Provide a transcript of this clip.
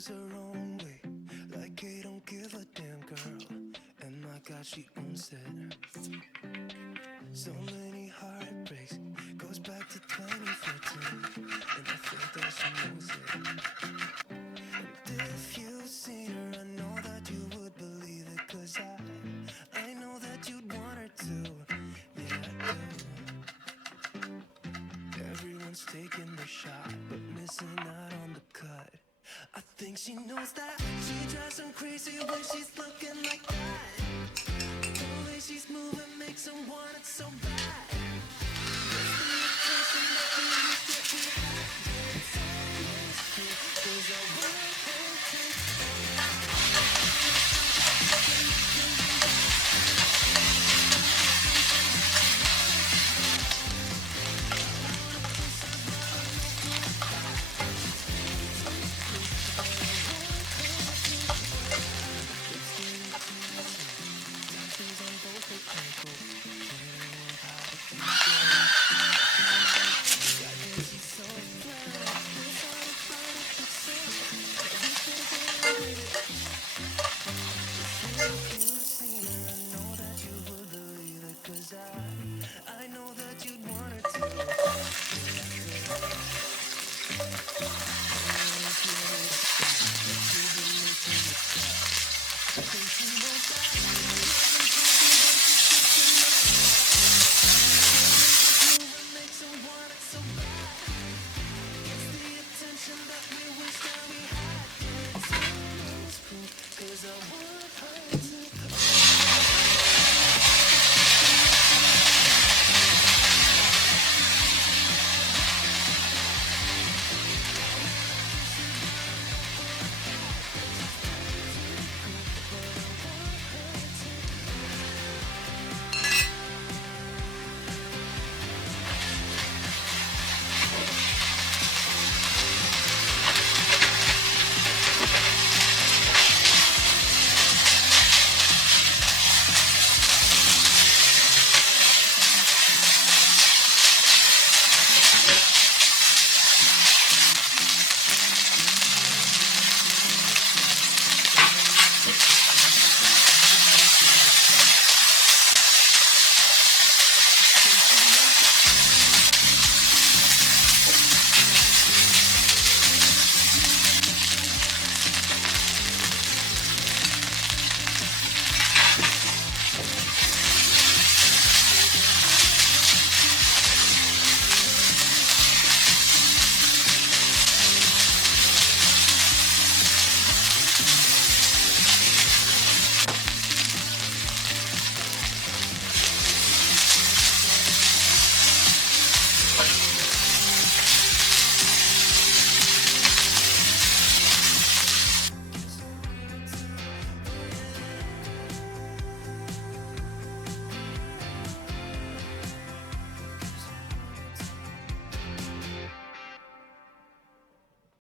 goes her own way, like I don't give a damn girl. And my God, she owns it. So many heartbreaks, goes back to 2014, and I think that she knows it. And if you've seen her, I know that you would believe it, 'cause I know that you'd want her to. Yeah, I do. Everyone's taking the shot, but missing out on the cut. I think she knows that. She drives them crazy when she's looking like that. The way she's moving makes them want it so bad. It's the attention that we used to be had.